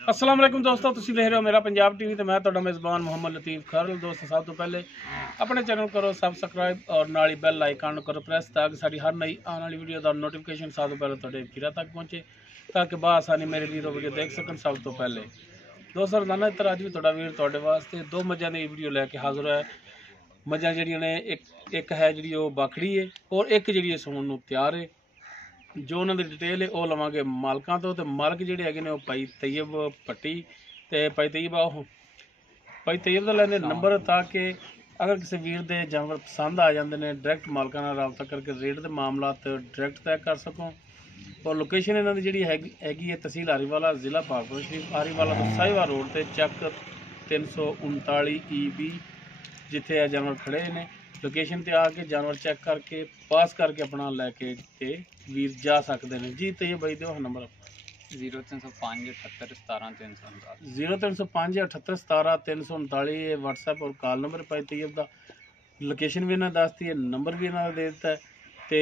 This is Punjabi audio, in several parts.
अस्सलाम वालेकुम दोस्तों, तुसीं देख रहे हो मेरा पंजाब टीवी तो मैं तुहाडा मेज़बान मोहम्मद लतीफ़ खरल। दोस्तों सब तो पहले अपने चैनल करो सबसक्राइब और नाल बैल आइकन करो प्रेस ताकि साड़ी हर नई आने वाली वीडियो का नोटिफिकेशन सब तो पहले तुहाडे खीरा तक पहुँचे ताकि बासानी मेरे लिए वीडियो देख सकन। सब तो पहले दोस्तों रोजाना इस तरह अज भी तुहाडा वीर तुहाडे वास्ते दो मझां की वीडियो लैके हाजिर है। मझां जिहड़ियां ने एक है जी बाखड़ी है और एक जी सूण नूं तैयार है। जो उन्होंने डिटेल है वह लवेंगे मालकों तो मालक जोड़े है ने भाई तैयब पट्टी तो भाई तैयब भाई तैयब का लैंदे नंबर ताकि अगर किसी वीर के जानवर पसंद आ जाते हैं डायरैक्ट मालकों नाल राबता करके रेट के मामला डायरैक्ट तय कर सकों। और लोकेशन इन्हों की जी हैगी है तहसील आरीवाला, ज़िला पाकपुर शरीफ, आरीवाला तो साहिवाल रोड से चक 339 EB जिथे है जानवर खड़े ने। लोकेशन ते आके जानवर चेक करके पास करके अपना लैके ते वीर जा सकते हैं जी। तो ये भाई दो नंबर 0305 78 17 339 0305 78 17 339 ये व्हाट्सएप और कॉल नंबर पाई तैयब का। लोकेशन भी इन्हें दसती है, नंबर भी इन्होंने दे दिता है। तो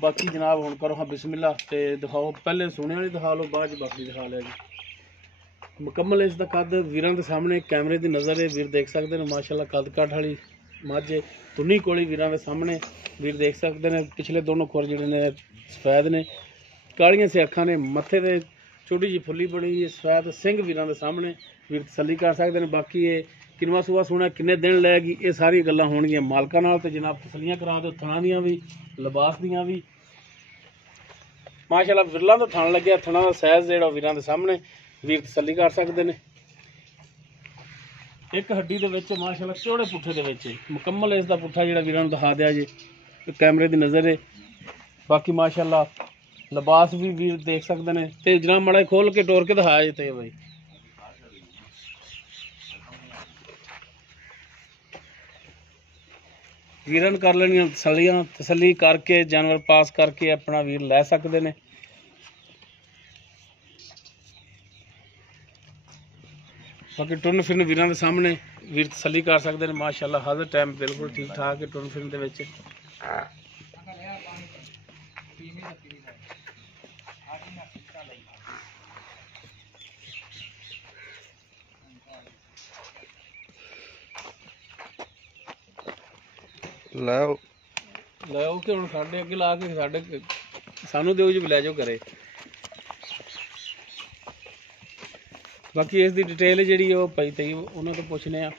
बाकी जनाब हुण करो हाँ बिस्मिल्लाह ते दिखाओ, पहले सोने वाली दिखा लो बाद बाकी दिखा लिया जी। मुकम्मल इसका कद वीरां दे सामने कैमरे की नज़र है, वीर देख सकते हैं माशाल्लाह कद काठ वाली मझ तुन्नी कोली वीरां दे सामने वीर देख सकते हैं। पिछले दोनों खुर जिहड़े ने सफेद ने, कालियां से अखां ने, मत्थे ते छोटी जी फुल्ली बनी है, सफेद सिंह वीरां दे सामने वीर तसल्ली कर सकते हैं। बाकी ये किनवा सूआ सोना किन्ने दिन लैगी ये सारी गल्लां होणगियां मालकां नाल ते जनाब तसल्लियां करा दो थणा दियां भी लिबास दियां भी। माशाल्लाह विरलां दा थण लग्या, थणा दा साइज जिहड़ा वीरां दे सामने वीर तसल्ली कर सकते हैं। एक हड्डी दे विच माशाल्लाह चौड़े पुट्ठे दे विच मुकम्मल इसका पुट्ठा जिहड़ा वीरां नूं दिखा दिया जी कैमरे की नज़र है। बाकी माशाल्लाह लिबास भी वीर देख सकते हैं। तो जनाब माड़ा खोल के टोर के दिखाया जी तो भाई वीरन कर लेनियां तसल्लियां, तसल्ली करके जानवर पास करके अपना वीर लै सकते हैं। बाकी टुरन फिरन वीरां दे सामने वीर तसल्ली कर सकते हैं। माशाल्लाह हर टाइम बिल्कुल ठीक ठाक है टुरन फिरन दे विच। लो कि हुण साडे अगे ला के साडे सानू दिओ जी लै जाओ घरे। बाकी इसकी डिटेल जी भाई तई उन्होंने तो पूछने आ।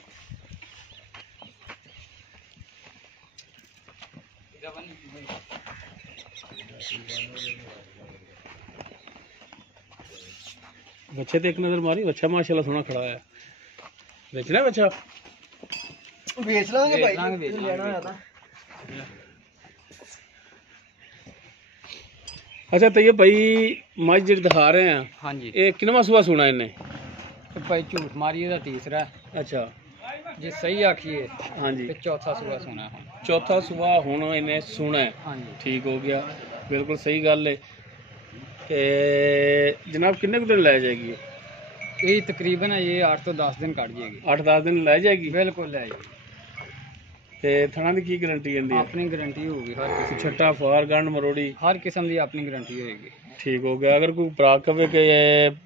बच्चे तो एक नज़र मारी, बच्चा माशाल्लाह सोना खड़ा है। बेचना बच्चा बेच लांगे भाई लेना है। अच्छा तो ये भाई मझ जी दिखा रहे हैं, हाँ जी ये किनवा सूआ सुना इन्हें? तो भाई झूठ मारिए दा तीसरा अच्छा जे सही आखिए हाँ जी तो चौथा सूआ सुना है। चौथा सूआ हुण इन्हें सुना है। हाँ जी ठीक हो गया, बिल्कुल सही गल है। जनाब किन्ने दिन लै जाएगी? ये तकरीबन है ये 8 तो 10 दिन कट जाएगी। 8-10 दिन लै जाएगी बिल्कुल ले जाएगी। ते थणा दी की गारंटी है? अपनी गारंटी होगी हर किसी छट्टा फार गंढ मरोड़ी हर किस्म की अपनी गारंटी होगी। ठीक हो गया। अगर कोई भरा कहे कि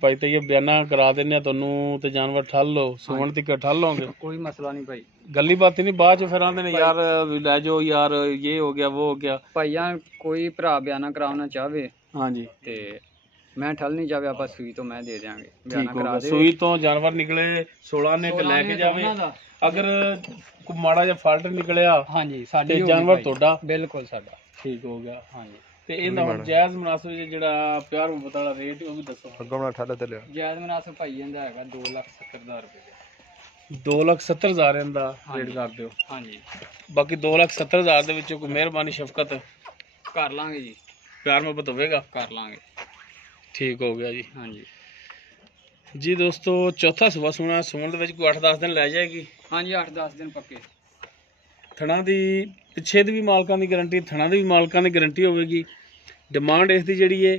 भाई तो ये बयाना करा देने तुहानू तो जानवर ठल लो सुमन तक ठल लोगे? कोई मसला नहीं भाई, गली बात नहीं बाद च फिर आंदे ने यार लै जाओ यार ये हो गया वो हो गया। भाईया कोई भरा बयाना कराना चाहे हाँ जी ते मैं ठल नहीं जावे आप सुई तो मैं दे देंगे ठीक हो गया। सुई तो जानवर निकले 16 ने लैके जावे, अगर कोई माड़ा जिहा फाल्ट निकलिया हाँ जी साडी जानवर तोड़ा बिल्कुल साडा। ठीक हो गया। हाँ जी ते इहदा हुण जायज़ मुनासिब जिहड़ा प्यार मुहब्बत वाला रेट वो भी दसो। अगों ठल ते लिया जायज़ मुनासिब भाई इंदा हैगा 2,70,000 रुपए। 2,70,000 इहदा रेट कर दिओ। हाँ जी बाकी 2,70,000 दे विचों कोई मेहरबानी शफकत कर लांगे जी, प्यार मुहब्बत होवेगा? कर लांगे। ठीक हो गया जी। हाँ जी जी दोस्तों चौथा सुबह सुना सुमन दे विच कोई 8-10 दिन लै जाएगी। हाँ जी 8-10 दिन पक्के। थणा दी पिछे दी भी मालकां दी गारंटी, थणा दी भी मालकां दी गारंटी होगी। डिमांड इसकी जिहड़ी है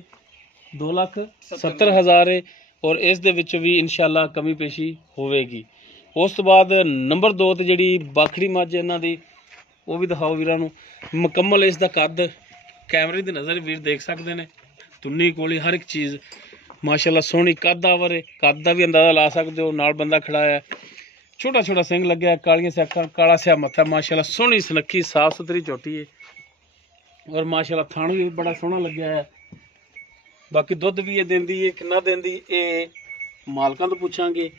2,70,000 है और इस दे विच भी इंशाअल्लाह कमी पेशी होगी। उस तो बाद नंबर 2 ते जिहड़ी बाखड़ी मझ इन्हां दी वो भी दिखाओ वीरां नूं। मुकम्मल इसका कद कैमरे की नज़र वीर देख सकते हैं, तुन्नी कोली हर एक चीज़ ਮਾਸ਼ਾਅੱਲਾ ਸੋਹਣੀ ਕੱਦਾਵਰ ਹੈ, ਕੱਦ ਦਾ ਵੀ ਅੰਦਾਜ਼ਾ ਲਾ ਸਕਦੇ ਹੋ। ਨਾਲ ਬੰਦਾ ਖੜਾ ਹੈ, ਛੋਟਾ ਛੋਟਾ ਸਿੰਘ ਲੱਗਿਆ, ਕਾਲੀਆਂ ਸਿਆਕਾਂ, ਕਾਲਾ ਸਿਆ ਮੱਥਾ, ਮਾਸ਼ਾਅੱਲਾ ਸੋਹਣੀ ਸੁਨੱਖੀ ਸਾਫ ਸੁਥਰੀ ਝੋਟੀ ਹੈ। ਔਰ ਮਾਸ਼ਾਅੱਲਾ ਥਣ ਵੀ ਬੜਾ ਸੋਹਣਾ ਲੱਗਿਆ ਹੈ। ਬਾਕੀ ਦੁੱਧ ਵੀ ਇਹ ਦਿੰਦੀ ਹੈ, ਕਿੰਨਾ ਦਿੰਦੀ ਇਹ ਮਾਲਕਾਂ ਤੋਂ ਪੁੱਛਾਂਗੇ।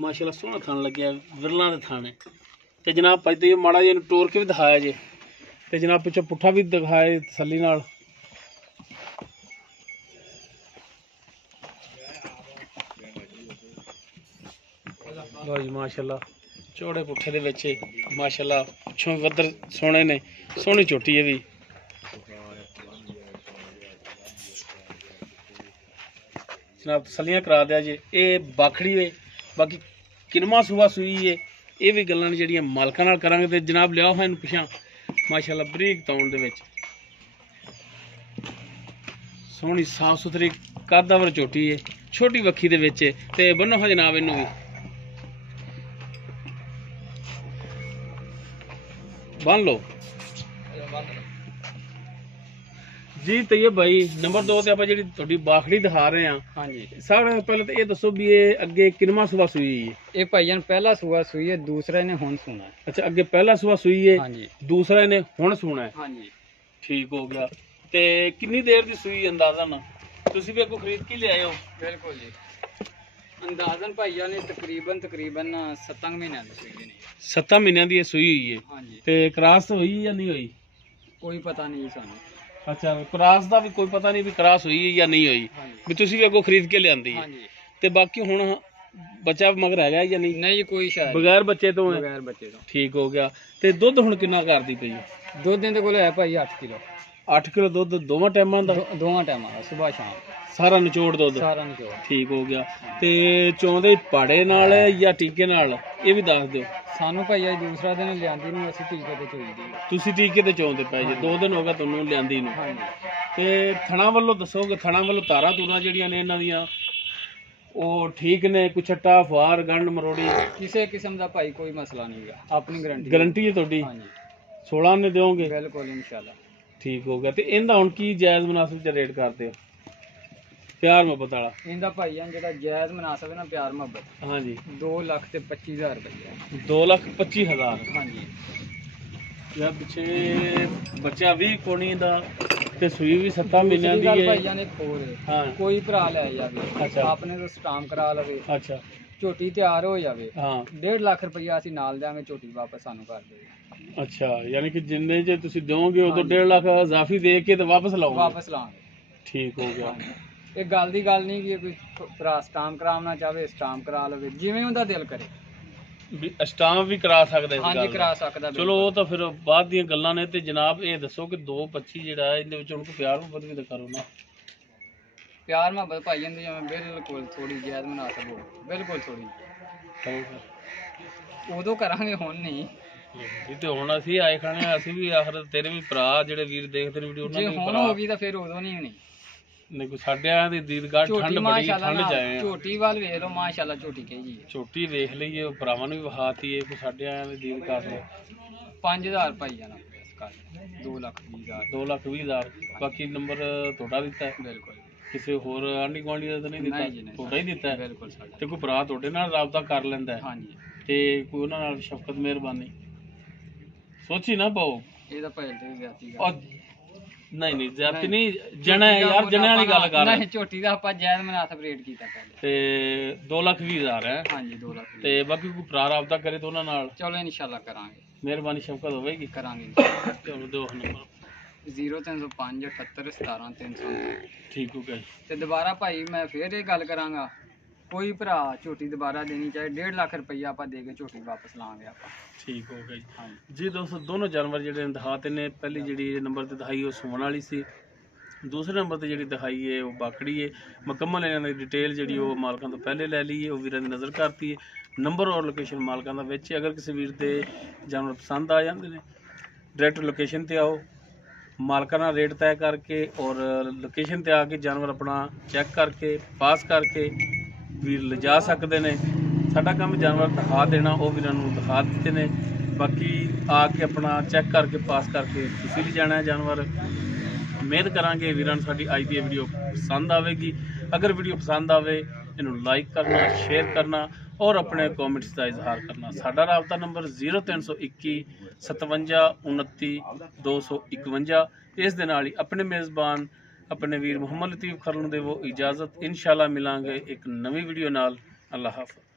ਮਾਸ਼ਾਅੱਲਾ ਸੋਹਣਾ ਥਣ ਲੱਗਿਆ, ਵਿਰਲਾਂ ਦੇ ਥਣ ਹੈ। ਤੇ ਜਨਾਬ ਭਾਈ ਤੇ ਮਾੜਾ ਜਿਹਾ ਇਹਨੂੰ ਤੋੜ ਕੇ ਵੀ ਦਿਖਾਇਆ ਜੇ, ਤੇ ਜਨਾਬ ਪਿੱਛੋਂ ਪੁੱਠਾ ਵੀ ਦਿਖਾਏ ਤਸੱਲੀ ਨਾਲ। ਲਓ ਜੀ ਮਾਸ਼ਾਅੱਲਾ ਚੌੜੇ ਪੁੱਠੇ ਦੇ ਵਿੱਚ ਮਾਸ਼ਾਅੱਲਾ ਪਿੱਛੋਂ ਵੀ ਵੱਧਰ ਸੋਹਣੇ ਨੇ, ਸੋਹਣੀ ਝੋਟੀ ਇਹ ਵੀ। ਜਨਾਬ ਤਸੱਲੀਆਂ ਕਰਾ ਦਿਆ ਜੇ। ਇਹ ਬਾਖੜੀ ਵੇ, ਬਾਕੀ ਕਿਨਮਾ ਸੂਆ ਸੂਈ ਏ, ਇਹ ਵੀ ਗੱਲਾਂ ਨੇ ਜਿਹੜੀਆਂ ਮਾਲਕਾਂ ਨਾਲ ਕਰਾਂਗੇ। ਤੇ ਜਨਾਬ ਲਿਆਓ ਹਾਂ ਇਹਨੂੰ ਪਿਛਾਂ ਮਾਸ਼ਾਅੱਲਾ ਬਰੀਕ ਤੌਣ ਦੇ ਵਿੱਚ, ਸੋਹਣੀ ਸਾਫ ਸੁਥਰੀ ਕੱਦਾਵਰ ਝੋਟੀ ਏ, ਛੋਟੀ ਵੱਖੀ ਦੇ ਵਿੱਚ। ਤੇ ਬੰਨੋ ਹਾਂ ਜਨਾਬ ਇਹਨੂੰ ਵੀ, ਬੰਨ ਲਓ ਜੀ। ਤੇ ਇਹ ਭਾਈ ਨੰਬਰ 2 ਤੇ ਆਪਾਂ ਜਿਹੜੀ ਤੁਹਾਡੀ ਬਾਖੜੀ ਦਿਖਾ ਰਹੇ ਹਾਂ, ਹਾਂਜੀ ਸਾਰਿਆਂ ਤੋਂ ਪਹਿਲਾਂ ਤਾਂ ਇਹ ਦੱਸੋ ਵੀ ਇਹ ਅੱਗੇ ਕਿਨਮਾ ਸੂਆ ਸੂਈ ਹੈ? ਇਹ ਭਾਈਆਂ ਪਹਿਲਾ ਸੂਆ ਸੂਈ ਹੈ, ਦੂਸਰਾ ਇਹਨੇ ਹੁਣ ਸੂਣਾ ਹੈ। ਅੱਛਾ, ਅੱਗੇ ਪਹਿਲਾ ਸੂਆ ਸੂਈ ਹੈ, ਹਾਂਜੀ ਦੂਸਰਾ ਇਹਨੇ ਹੁਣ ਸੂਣਾ ਹੈ। ਹਾਂਜੀ ਠੀਕ ਹੋ ਗਿਆ। ਤੇ ਕਿੰਨੀ ਦੇਰ ਦੀ ਸੂਈ ਅੰਦਾਜ਼ਾ ਨਾ? ਤੁਸੀਂ ਵੀ ਅੱਗੋਂ ਖਰੀਦ ਕੇ ਲਿਆਏ ਹੋ? ਬਿਲਕੁਲ ਜੀ, ਅੰਦਾਜ਼ਨ ਭਾਈਆਂ ਨੇ ਤਕਰੀਬਨ 7 ਮਹੀਨਿਆਂ ਦੀ ਸੂਈ ਨੇ। 7 ਮਹੀਨਿਆਂ ਦੀ ਇਹ ਸੂਈ ਹੋਈ ਹੈ। ਹਾਂਜੀ, ਤੇ ਕਰਾਸ ਹੋਈ ਜਾਂ ਨਹੀਂ ਹੋਈ? ਕੋਈ ਪਤਾ ਨਹੀਂ ਸਾਨੂੰ। ਅੱਛਾ, ਕਰਾਸ ਦਾ ਵੀ ਕੋਈ ਪਤਾ ਨਹੀਂ ਵੀ ਕਰਾਸ ਹੋਈ ਹੈ ਜਾਂ ਨਹੀਂ ਹੋਈ, ਹਾਂਜੀ ਵੀ ਤੁਸੀਂ ਵੀ ਅੱਗੋਂ ਖਰੀਦ ਕੇ ਲਿਆਂਦੀ ਹੈ। ਹਾਂਜੀ। ਤੇ ਬਾਕੀ ਹੁਣ ਬੱਚਾ ਮਗਰ ਹੈਗਾ ਜਾਂ ਨਹੀਂ? ਨਹੀਂ ਜੀ, ਕੋਈ ਸ਼ਾਇਦ ਬਗੈਰ ਬੱਚੇ ਤੋਂ ਹੈ। ਬਗੈਰ ਬੱਚੇ ਤੋਂ। ਠੀਕ ਹੋ ਗਿਆ। ਤੇ ਦੁੱਧ ਹੁਣ ਕਿੰਨਾ ਕਰਦੀ ਪਈ ਹੈ? ਦੁੱਧ ਇਹਦੇ ਕੋਲ ਹੈ ਭਾਈ 8 ਕਿਲੋ। 8 ਕਿਲੋ ਦੁੱਧ ਦੋਵਾਂ ਟਾਈਮਾਂ ਦਾ? ਦੋਵਾਂ ਟਾਈਮਾਂ ਦਾ, ਸਵੇਰ ਸ਼ਾਮ ਸਾਰਾ ਨਿਚੋੜ ਦੁੱਧ? ਸਾਰਾ ਨਿਚੋੜ। ਠੀਕ ਹੋ ਗਿਆ। ਤੇ ਚੌਂਦੇ ਪਾੜੇ ਨਾਲ ਹੈ ਜਾਂ ਟੀਕੇ ਨਾਲ, ਇਹ ਵੀ ਦੱਸ ਦਿਓ ਸਾਨੂੰ ਭਾਈਆ ਦੂਸਰਾ ਦਿਨ ਲਿਆਂਦੀ ਨਹੀਂ, ਅਸੀਂ ਟੀਕੇ ਤੇ ਚੋਈਦੀ। ਤੁਸੀਂ ਟੀਕੇ ਤੇ ਚੌਂਦੇ ਪਏ ਜੇ? 2 ਦਿਨ ਹੋ ਗਿਆ ਤੁਹਾਨੂੰ ਲਿਆਂਦੀ ਨੂੰ। ਹਾਂਜੀ। ਤੇ ਥਣਾ ਵੱਲੋਂ ਦੱਸੋਗੇ, ਥਣਾ ਵੱਲੋਂ ਤਾਰਾਂ ਤੂਰਾਂ ਜਿਹੜੀਆਂ ਨੇ ਇਹਨਾਂ ਦੀਆਂ ਉਹ ਠੀਕ ਨੇ? ਕੋਈ ਛੱਟਾ ਫੁਆਰ ਗੰਢ ਮਰੋੜੀ ਕਿਸੇ ਕਿਸਮ ਦਾ ਭਾਈ ਕੋਈ ਮਸਲਾ ਨਹੀਂ ਹੈ, ਆਪਣੀ ਗਾਰੰਟੀ। ਗਾਰੰਟੀ ਹੈ ਤੁਹਾਡੀ? ਹਾਂਜੀ 16 ਨੇ ਦਿਓਗੇ? ਬਿਲਕੁਲ ਇਨਸ਼ਾਅੱਲਾ। ਠੀਕ ਹੋ ਗਿਆ। ਤੇ ਇਹਦਾ ਹੁਣ ਕੀ ਜਾਇਜ਼ ਮੁਨਾਸਿਬ ਚ ਰੇਟ ਕਰਦੇ ਹੋ? ਪਿਆਰ ਮੁਹੱਬਤ ਵਾਲਾ ਇਹਦਾ ਭਾਈਆਂ ਜਿਹੜਾ ਜਾਇਜ਼ ਮੁਨਾਸਬ ਹੈ ਨਾ, ਪਿਆਰ ਮੁਹੱਬਤ, ਹਾਂਜੀ 2,25,000 ਰੁਪਏ। 2,25,000? ਹਾਂਜੀ। ਯਾ ਪਿੱਛੇ ਬੱਚਾ ਵੀ ਕੋਣੀ ਦਾ ਤੇ ਸੂਈ ਵੀ 7 ਮਹੀਨਿਆਂ ਦੀ ਗੱਲ ਹੈ। ਭਾਈਆਂ ਨੇ ਹੋਰ ਹਾਂ। ਕੋਈ ਭਰਾ ਲੈ ਜਾਵੇ, ਅੱਛਾ। ਆਪਣੇ ਤੋਂ ਸਟਾਮ ਕਰਾ ਲਵੇ, ਅੱਛਾ। ਝੋਟੀ ਤਿਆਰ ਹੋ ਜਾਵੇ, ਹਾਂ। 1.5 ਲੱਖ ਰੁਪਇਆ ਅਸੀਂ ਨਾਲ ਦਿਆਂਗੇ, ਝੋਟੀ ਵਾਪਸ ਸਾਨੂੰ ਕਰ ਦੇਵੇ। ਅੱਛਾ, ਯਾਨੀ ਕਿ ਜਿੰਨੇ ਜੇ ਤੁਸੀਂ ਦਿਓਗੇ ਉਦੋਂ 1.5 ਲੱਖ ਇਜ਼ਾਫੀ ਦੇ ਕੇ ਤੇ ਵਾਪਸ ਲਾਓਗੇ? ਵਾਪਸ ਲਾਂਗੇ। ਠੀਕ ਹੋ ਗਿਆ। ਇਹ ਗੱਲ ਦੀ ਗੱਲ ਨਹੀਂ ਕਿ ਕੋਈ ਭਰਾ ਸਟਾਮ ਕਰਾਉਣਾ ਚਾਹਵੇ ਸਟਾਮ ਕਰਾ ਲਵੇ, ਜਿਵੇਂ ਉਹਦਾ ਦਿਲ ਕਰੇ। ਵੀ ਸਟਾਂਪ ਵੀ ਕਰਾ ਸਕਦਾ ਇਸ ਹਾਂਜੀ ਗੱਲ ਦਾ? ਕਰਾ ਸਕਦਾ। ਚਲੋ ਉਹ ਤਾਂ ਫਿਰ ਬਾਅਦ ਦੀਆਂ ਗੱਲਾਂ ਨੇ। ਤੇ ਜਨਾਬ ਇਹ ਦੱਸੋ ਕਿ 2,25 ਜਿਹੜਾ ਹੈ ਇਹਦੇ ਵਿੱਚ ਉਹਨੂੰ ਪਿਆਰ ਮੁਹੱਬਤ ਵੀ ਤਾਂ ਕਰੋ ਨਾ। ਪਿਆਰ ਮੁਹੱਬਤ ਭਾਈ ਜਾਂਦੀ ਜਿਵੇਂ ਬਿਲਕੁਲ ਥੋੜੀ ਜਾਇਜ਼ ਮੁਨਾਸਬ ਹੋ, ਬਿਲਕੁਲ ਥੋੜੀ ਕਰੋ ਫਿਰ। ਉਦੋਂ ਕਰਾਂਗੇ, ਹੁਣ ਨਹੀਂ। ਇਹ ਤੇ ਹੁਣ ਅਸੀਂ ਆਏ ਖਾਣੇ, ਅਸੀਂ ਵੀ ਆਖਰ ਤੇਰੇ ਵੀ ਭਰਾ ਜਿਹੜੇ ਵੀਰ ਦੇਖਦੇ ਨੇ ਵੀਡੀਓ, ਉਹਨਾਂ ਜੇ ਦੇ ਵੀ ਹੁਣ ਭਰਾ ਹੋ ਗਈ ਤਾਂ ਫਿਰ ਉਦੋਂ ਨਹੀਂ ਹੋਣੀ। ਨਹੀਂ ਕੋਈ ਸਾਡਿਆਂ ਦੀ ਦੀਦਗਾਹ ਠੰਡ ਝੋਟੀ ਬੜੀ, ਮਾਸ਼ਾਅੱਲਾ ਠੰਡ ਚ ਆਏ ਆ। ਝੋਟੀ ਵੱਲ ਵੇਖ ਲਓ, ਮਾਸ਼ਾਅੱਲਾ ਝੋਟੀ ਕਹੀ ਜੀ। ਝੋਟੀ ਵੇਖ ਲਈਏ, ਉਹ ਭਰਾਵਾਂ ਨੂੰ ਵੀ ਵਿਖਾਤੀ ਹੈ, ਕੋਈ ਸਾਡੇ ਆਇਆਂ ਦੀ ਦੀਦ ਕਰ ਲਓ। 5,000 ਭਾਈ ਜਾਣਾ ਇਸ ਕਰ 2,20,000। 2,20,000। ਬਾਕੀ ਨੰਬਰ ਤੁਹਾਡਾ ਦਿੱਤਾ ਹੈ? ਬਿਲਕੁਲ। ਕਿਸੇ ਹੋਰ ਆਂਢੀ ਗੁਆਂਢੀ ਦਾ ਤਾਂ ਨਹੀਂ ਦਿੱਤਾ? ਨਹੀਂ ਜੀ, ਨਹੀਂ, ਤੁਹਾਡਾ ਹੀ ਦਿੱਤਾ ਹੈ? ਬਿਲਕੁਲ ਸਾਡਾ। ਤੇ ਕੋਈ ਭਰਾ ਤੁਹਾਡੇ ਨਾਲ ਰਾਬਤਾ ਕਰ ਲੈਂਦਾ ਹੈ ਹਾਂਜੀ। ਤੇ ਕੋਈ ਉਹਨਾਂ ਨਾਲ ਸ਼ਫਕਤ ਮਿਹਰਬਾਨੀ ਸੋਚੀ ਨਾ ਪਾਓ। ਇਹਦਾ ਭਾਈ ਤੇ ਜ਼ਿਆਤੀ ਔਰ ਨਹੀਂ ਜ਼ਿਆਦਤੀ ਨਹੀਂ, ਜਣਾ ਯਾਰ, ਜਣੇ ਵਾਲੀ ਗੱਲ ਕਰ। ਨਹੀਂ, ਝੋਟੀ ਦਾ ਆਪਾਂ ਜਾਇਜ਼ ਮੁਨਾਸਬ ਰੇਟ ਕੀਤਾ ਪਹਿਲੇ। ਤੇ 2,20,000 ਹੈ? ਹਾਂਜੀ 2 ਲੱਖ। ਤੇ ਬਾਕੀ ਕੋਈ ਭਰਾ ਰਾਬਤਾ ਕਰੇ ਤਾਂ ਉਹਨਾਂ ਨਾਲ ਚਲੋ ਇਨਸ਼ਾਅੱਲਾ ਕਰਾਂਗੇ, ਮਿਹਰਬਾਨੀ ਸ਼ਫਕਤ ਹੋਵੇਗੀ? ਕਰਾਂਗੇ। ਚਲੋ ਦਿਓ ਨੰਬਰ। 0305 78 17 300। ਠੀਕ ਹੋ ਗਿਆ ਜੀ। ਤੇ ਦੁਬਾਰਾ ਭਾਈ ਮੈਂ ਫੇਰ ਇਹ ਗੱਲ ਕਰਾਂਗਾ, ਕੋਈ ਭਰਾ ਝੋਟੀ ਦੁਬਾਰਾ ਦੇਣੀ ਚਾਹੇ 1.5 ਲੱਖ ਰੁਪਈਆ ਆਪਾਂ ਦੇ ਕੇ ਝੋਟੀ ਵਾਪਸ ਲਾਵਾਂਗੇ ਆਪਾਂ। ਠੀਕ ਹੋ ਗਿਆ ਜੀ। ਹਾਂਜੀ ਜੀ ਦੋਸਤੋ, ਦੋਨੋਂ ਜਾਨਵਰ ਜਿਹੜੇ ਨੇ ਦਿਖਾਤੇ ਨੇ। ਪਹਿਲੀ ਜਿਹੜੀ ਨੰਬਰ ਤੇ ਦਿਖਾਈ ਉਹ ਸੂਣ ਵਾਲੀ ਸੀ, ਦੂਸਰੇ ਨੰਬਰ ਤੇ ਜਿਹੜੀ ਦਿਖਾਈ ਹੈ ਉਹ ਬਾਕੜੀ ਹੈ। ਮੁਕੰਮਲ ਇਹਨਾਂ ਦੀ ਡਿਟੇਲ ਜਿਹੜੀ ਉਹ ਮਾਲਕਾਂ ਤੋਂ ਪਹਿਲੇ ਲੈ ਲਈ ਹੈ, ਉਹ ਵੀਰਾਂ ਦੀ ਨਜ਼ਰ ਕਰਤੀ ਹੈ। ਨੰਬਰ ਔਰ ਲੋਕੇਸ਼ਨ ਮਾਲਕਾਂ ਦਾ ਵਿੱਚ। ਅਗਰ ਕਿਸੇ ਵੀਰ ਦੇ ਜਾਨਵਰ ਪਸੰਦ ਆ ਜਾਂਦੇ ਨੇ, ਡਾਇਰੈਕਟ ਲੋਕੇਸ਼ਨ ਤੇ ਆਓ, ਮਾਲਕਾਂ ਨਾਲ ਰੇਟ ਤੈਅ ਕਰਕੇ ਔਰ ਲੋਕੇਸ਼ਨ ਤੇ ਆ ਕੇ ਜਾਨਵਰ ਆਪਣਾ ਚੈੱਕ ਕਰਕੇ ਪਾਸ ਕਰਕੇ ਵੀਰ ਲਿਜਾ ਸਕਦੇ ਨੇ। ਸਾਡਾ ਕੰਮ ਜਾਨਵਰ ਦਿਖਾ ਦੇਣਾ, ਉਹ ਵੀਰਾਂ ਨੂੰ ਦਿਖਾ ਦਿੱਤੇ ਨੇ। ਬਾਕੀ ਆ ਕੇ ਆਪਣਾ ਚੈੱਕ ਕਰਕੇ ਪਾਸ ਕਰਕੇ ਤੁਸੀਂ ਵੀ ਜਾਣਾ ਹੈ ਜਾਨਵਰ। ਉਮੀਦ ਕਰਾਂਗੇ ਵੀਰਾਂ ਨੂੰ ਸਾਡੀ ਅੱਜ ਦੀ ਵੀਡੀਓ ਪਸੰਦ ਆਵੇਗੀ। अगर वीडियो पसंद आवे इन्हू लाइक करना, शेयर करना और अपने कॉमेंट्स का इजहार करना। साडा राबता नंबर 0321 57 29 251। इस दे नाल ही अपने मेज़बान अपने वीर मुहम्मद लतीफ़ खरल नूं देवो इजाज़त। इंशाअल्लाह मिलांगे एक नवी वीडियो नाल। अल्लाह हाफ़िज़।